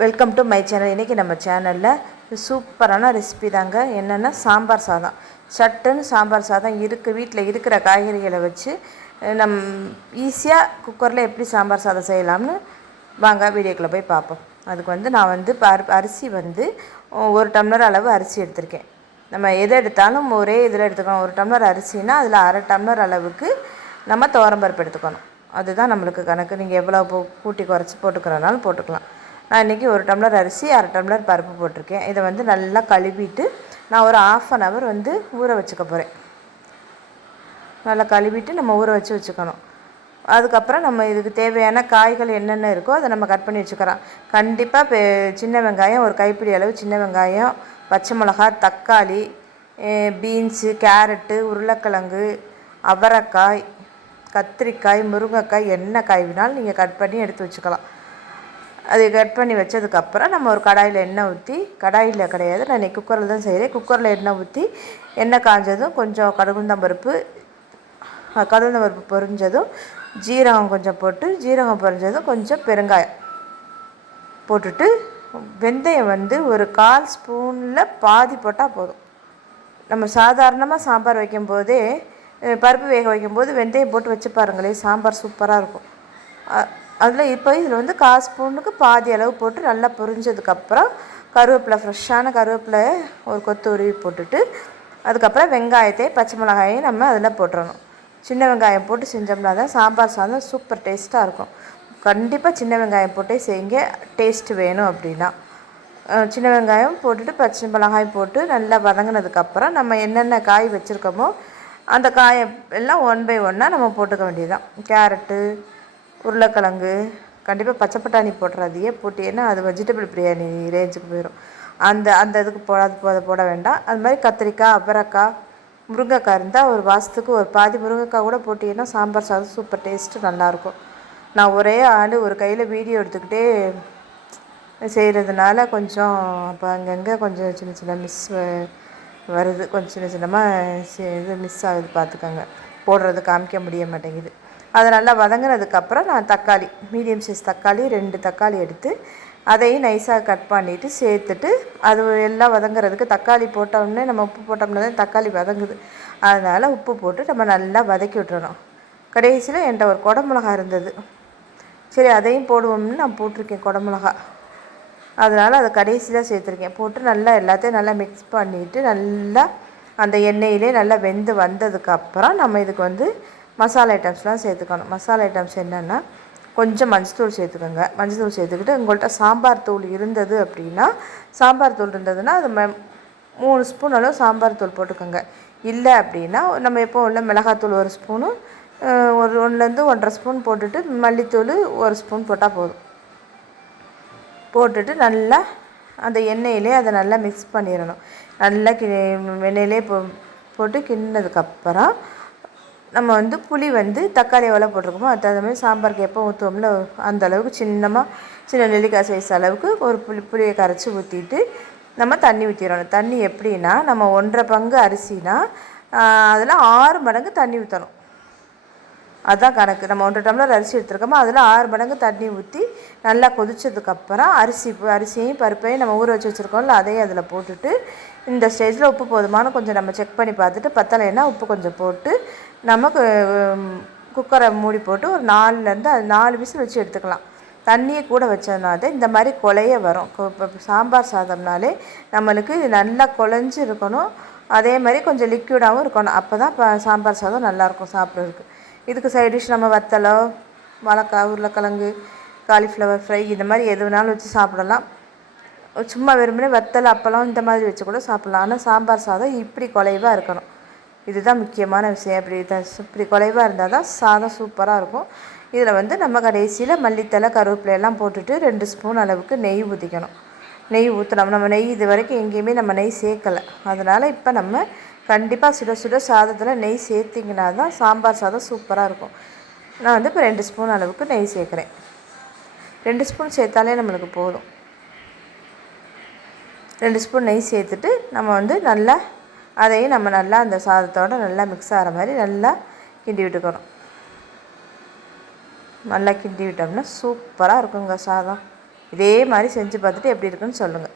Welcome to my channel. இன்றைக்கி நம்ம சேனலில் சூப்பரான ரெசிபி தாங்க. என்னென்னா சாம்பார் சாதம். சட்டுன்னு சாம்பார் சாதம் வீட்டில் இருக்கிற காய்கறிகளை வச்சு ஈஸியாக குக்கரில் எப்படி சாம்பார் சாதம் செய்யலாம்னு வாங்க வீடியோக்குள்ளே போய் பார்ப்போம். அதுக்கு நான் அரிசி 1 டம்ளர் அளவு அரிசி எடுத்திருக்கேன். நம்ம எதை எடுத்தாலும் ஒரே இதில் எடுத்துக்கணும். 1 டம்ளர் அரிசினா அதில் 1/2 டம்ளர் அளவுக்கு நம்ம துவரம்பருப்பு எடுத்துக்கணும். அதுதான் நம்மளுக்கு கணக்கு. நீங்கள் எவ்வளோ கூட்டி குறைச்சி போட்டுக்கிறனாலும் போட்டுக்கலாம். நான் இன்றைக்கி 1 டம்ளர் அரிசி 1/2 டம்ளர் பருப்பு போட்டிருக்கேன். இதை நல்லா கழுவிட்டு நான் ஒரு 1/2 hour ஊற வச்சுக்க போகிறேன். நல்லா கழுவிட்டு நம்ம ஊற வச்சுக்கணும். அதுக்கப்புறம் நம்ம இதுக்கு தேவையான காய்கள் என்னென்ன இருக்கோ அதை நம்ம கட் பண்ணி வச்சுக்கிறோம். கண்டிப்பாக சின்ன வெங்காயம், ஒரு கைப்பிடி அளவு சின்ன வெங்காயம், பச்சை மிளகா, தக்காளி, பீன்ஸு, கேரட்டு, உருளைக்கிழங்கு, அவரைக்காய், கத்திரிக்காய், முருங்கைக்காய், என்ன காய் வேணாலும் நீங்கள் கட் பண்ணி எடுத்து வச்சுக்கலாம். அதை கட் பண்ணி வச்சதுக்கப்புறம் நம்ம ஒரு கடாயில் எண்ணெய் ஊற்றி, கடாயில் கிடையாது, நான் இன்றைக்கி குக்கரில் தான் செய்கிறேன். குக்கரில் எண்ணெய் ஊற்றி எண்ணெய் காஞ்சதும் கொஞ்சம் கடுகுந்தம்பருப்பு பொரிஞ்சதும் ஜீரகம் கொஞ்சம் போட்டு, ஜீரகம் பொரிஞ்சதும் கொஞ்சம் பெருங்காயம் போட்டுட்டு, வெந்தயம் ஒரு 1/4 ஸ்பூனில் பாதி போட்டால் போதும். நம்ம சாதாரணமாக சாம்பார் வைக்கும்போதே பருப்பு வேக வைக்கும்போது வெந்தயம் போட்டு வச்சு பாருங்களேன், சாம்பார் சூப்பராக இருக்கும். இதில் 1/4 ஸ்பூனுக்கு பாதி அளவு போட்டு நல்லா பொரிஞ்சதுக்கப்புறம் கருவேப்பிலை, ஃப்ரெஷ்ஷான கருவேப்பிலை ஒரு கொத்து உருவி போட்டுட்டு, அதுக்கப்புறம் வெங்காயத்தை, பச்சை மிளகாயையும் நம்ம அதில் போட்டுறணும். சின்ன வெங்காயம் போட்டு செஞ்சோம்னா தான் சாம்பார் சாதம் சூப்பர் டேஸ்ட்டாக இருக்கும். கண்டிப்பாக சின்ன வெங்காயம் போட்டே செய்யுங்க, டேஸ்ட்டு வேணும் அப்படின்னா. சின்ன வெங்காயம் போட்டுட்டு பச்சை மிளகாய் போட்டு நல்லா வதங்கினதுக்கப்புறம் நம்ம என்னென்ன காய் வச்சுருக்கோமோ அந்த காயை எல்லாம் 1 by 1 நம்ம போட்டுக்க வேண்டியதுதான். கேரட்டு, உருளைக்கிழங்கு, கண்டிப்பாக பச்சை பட்டாணி போட்டுறாதையே, போட்டீங்கன்னா அது வெஜிடபிள் பிரியாணி ரேஞ்சுக்கு போயிடும். அந்த இதுக்கு போட வேண்டாம். அது மாதிரி கத்திரிக்காய், அவரைக்காய், முருங்கைக்காய் இருந்தால் ஒரு வாசத்துக்கு ஒரு பாதி முருங்கைக்காய் கூட போட்டிங்கன்னா சாம்பார் சாதம் சூப்பர் டேஸ்ட்டு நல்லாயிருக்கும். நான் ஒரே ஆள் ஒரு கையில் வீடியோ எடுத்துக்கிட்டே செய்கிறதுனால கொஞ்சம் அப்போ அங்கங்கே கொஞ்சம் சின்ன சின்ன மிஸ் வருது. கொஞ்சம் சின்ன சின்னமாக இது மிஸ் ஆகுது, பார்த்துக்கோங்க. போடுறது காமிக்க முடிய மாட்டேங்குது. அதை நல்லா வதங்கினதுக்கப்புறம் நான் தக்காளி, மீடியம் சைஸ் தக்காளி 2 தக்காளி எடுத்து அதையும் நைஸாக கட் பண்ணிவிட்டு சேர்த்துட்டு, அது எல்லாம் வதங்குறதுக்கு தக்காளி போட்டோம்னே நம்ம உப்பு போட்டோம்னா தான் தக்காளி வதங்குது. அதனால் உப்பு போட்டு நம்ம நல்லா வதக்கி விட்டுறணும். கடைசியில் என்கிட்ட ஒரு குடமிளகா இருந்தது, சரி அதையும் போடுவோம்னு நான் போட்டிருக்கேன் குடமிளகா. அதனால் அதை கடைசியில் சேர்த்துருக்கேன். போட்டு நல்லா எல்லாத்தையும் நல்லா மிக்ஸ் பண்ணிவிட்டு நல்லா அந்த எண்ணெயிலே நல்லா வெந்து வந்ததுக்கப்புறம் நம்ம இதுக்கு மசாலா ஐட்டம்ஸ்லாம் சேர்த்துக்கணும். மசாலா ஐட்டம்ஸ் என்னென்னா, கொஞ்சம் மஞ்சத்தூள் சேர்த்துக்கோங்க. மஞ்சத்தூள் சேர்த்துக்கிட்டு உங்கள்கிட்ட சாம்பார் தூள் இருந்தது அப்படின்னா, சாம்பார் தூள் இருந்ததுன்னா அது 3 ஸ்பூன் அளவு சாம்பார் தூள் போட்டுக்கோங்க. இல்லை அப்படின்னா நம்ம எப்போ உள்ள மிளகாத்தூள் 1 ஸ்பூனு, 1லேருந்து 1.5 ஸ்பூன் போட்டுட்டு மல்லித்தூள் 1 ஸ்பூன் போட்டால் போதும். போட்டுட்டு நல்லா அந்த எண்ணெயிலே அதை நல்லா மிக்ஸ் பண்ணிடணும். நல்லா எண்ணெயிலே போட்டு கிண்டினதுக்கப்புறம் நம்ம புளி தக்காளி எவ்வளோ போட்டிருக்கோமோ அது தகுந்த மாதிரி சாம்பாருக்கு எப்போ ஊற்றுவோம்ல அந்த அளவுக்கு சின்ன நெல்லிக்காய் சைஸ் அளவுக்கு ஒரு புளியை கரைச்சி ஊற்றிட்டு நம்ம தண்ணி ஊற்றிடணும். தண்ணி எப்படின்னா, நம்ம 1/2 பங்கு அரிசினா அதில் 6 மடங்கு தண்ணி ஊற்றணும். அதுதான் கணக்கு. நம்ம 1 டம்ளர் அரிசி எடுத்துருக்கோமோ அதில் 6 மடங்கு தண்ணி ஊற்றி நல்லா கொதிச்சதுக்கப்புறம் அரிசியையும் பருப்பையும் நம்ம ஊற வச்சு வச்சுருக்கோம்ல அதையும் அதில் போட்டுட்டு, இந்த ஸ்டேஜில் உப்பு போதுமான கொஞ்சம் நம்ம செக் பண்ணி பார்த்துட்டு, பத்தலைன்னா உப்பு கொஞ்சம் போட்டு நமக்கு குக்கரை மூடி போட்டு ஒரு 4 விசில் வச்சு எடுத்துக்கலாம். தண்ணியை கூட வச்சதுனால இந்த மாதிரி குழைய வரும். இப்போ சாம்பார் சாதம்னாலே நம்மளுக்கு நல்லா குழஞ்சி இருக்கணும், அதே மாதிரி கொஞ்சம் லிக்விடாகவும் இருக்கணும். அப்போ தான் சாம்பார் சாதம் நல்லாயிருக்கும் சாப்பிட்றதுக்கு. இதுக்கு சைட் டிஷ் நம்ம வத்தலோ, வாழைக்காய், உருளைக்கிழங்கு, காலிஃப்ளவர் ஃப்ரை இந்த மாதிரி எது வேணாலும் வச்சு சாப்பிடலாம். சும்மா வெறுமனே வத்தல், அப்பளம் இந்த மாதிரி வச்சு கூட சாப்பிட்லாம். ஆனால் சாம்பார் சாதம் இப்படி குலைவாக இருக்கணும். இதுதான் முக்கியமான விஷயம். இப்படி குலைவாக இருந்தால் தான் சாதம் சூப்பராக இருக்கும். இதில் நம்ம கடைசியில் மல்லித்தலை, கருவேப்பிலையெல்லாம் போட்டுட்டு 2 ஸ்பூன் அளவுக்கு நெய் ஊற்றிக்கணும். நெய் ஊற்றணும். நம்ம நெய் இது வரைக்கும் எங்கேயுமே நம்ம நெய் சேர்க்கலை. அதனால் இப்போ நம்ம கண்டிப்பாக சுட சுட சாதத்தில் நெய் சேர்த்திங்கன்னா தான் சாம்பார் சாதம் சூப்பராக இருக்கும். நான் இப்போ 2 ஸ்பூன் அளவுக்கு நெய் சேர்க்குறேன். 2 ஸ்பூன் சேர்த்தாலே நம்மளுக்கு போதும். 2 ஸ்பூன் நெய் சேர்த்துட்டு நம்ம நல்லா அதையும் நம்ம நல்லா அந்த சாதத்தோடு நல்லா மிக்ஸ் ஆகிற மாதிரி நல்லா கிண்டி விட்டுக்கணும். நல்லா கிண்டி விட்டோம்னா சூப்பராக இருக்குங்க சாதம். இதே மாதிரி செஞ்சு பார்த்துட்டு எப்படி இருக்குன்னு சொல்லுங்கள்.